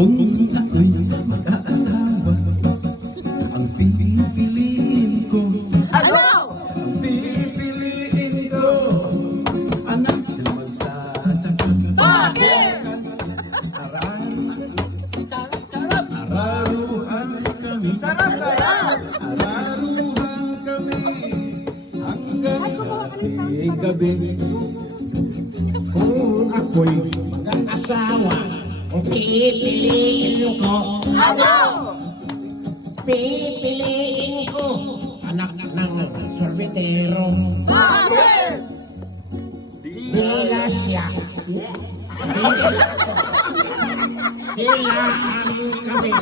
Kung ako'y mag-aasawa, ang pipiliin ko. Ano? Ang pipiliin ko, anak na magsasagot. Bakit? Araruhan kami. Sarap-sarap! Araruhan kami hanggang ating gabi. Kung ako'y Mag-asawa, pipiliin ko. Ano? Pipiliin ko. Anak ng sorbetero. Bakit? Dila siya. Dilaan kami.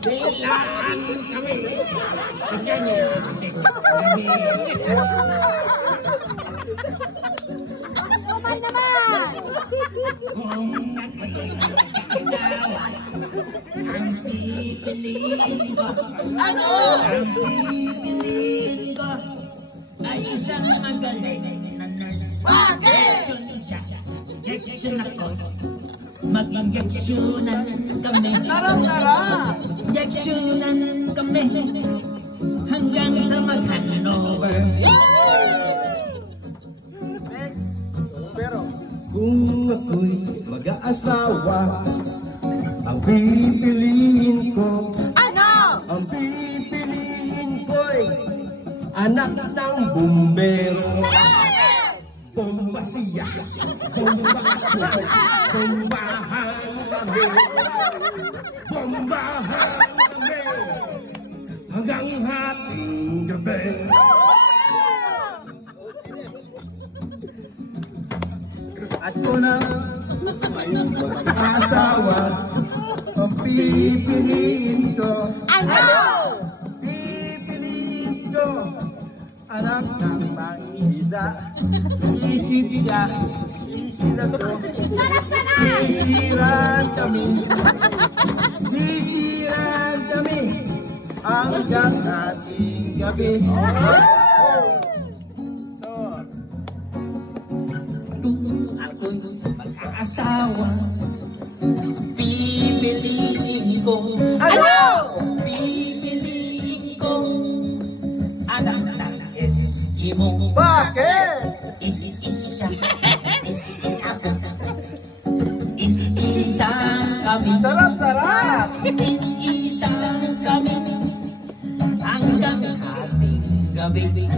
Dilaan kami. Tignan niyo ang ating gabi. Umay naman! Kung ako'y mag-asawa, ang pipiliin ko. Ano? Ang pipiliin ko ay isang magaling na nurse. Bakit? Injection ako. Mag-injectionan kami. Sarap-sarap! Injectionan kami. Hanggang sa mag-Hanover. Kung ako'y mag-aasawa, ang pipiliin ko. Ano? Ang pipiliin ko'y anak ng bumbero. Bomba siya, bomba ako, bombahan kami. Bombahan kami hanggang hating gabi. At kung na may mag-asawa, ang pipiliin ko. Ano? Pipiliin ko anak ng mag-isa. Isip siya, sisila ko. Sarap-sarap! Sisiran kami. Sisiran kami hanggang ating gabi. Kung ako'y mag-aasawa, pipiliin ko. Ano? Pipiliin ko anak ng Eskimo. Bakit? Is-isa, is-isa ko. Is-isang kami. Sarap-sarap! Is-isang kami hanggang ating gabi.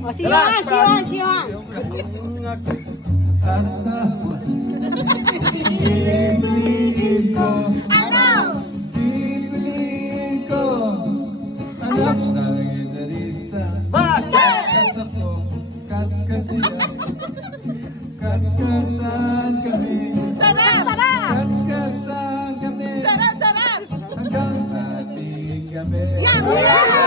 O, siyan, siyan, siyan! Asawa, pipiliin ko. Ano? Pipiliin ko anak ng gitarista. Bakit? Kasako, kaskasiya. Kaskasan kami. Sarap-sarap! Kaskasan kami Sarap-sarap! hanggang ating gabi. Yan!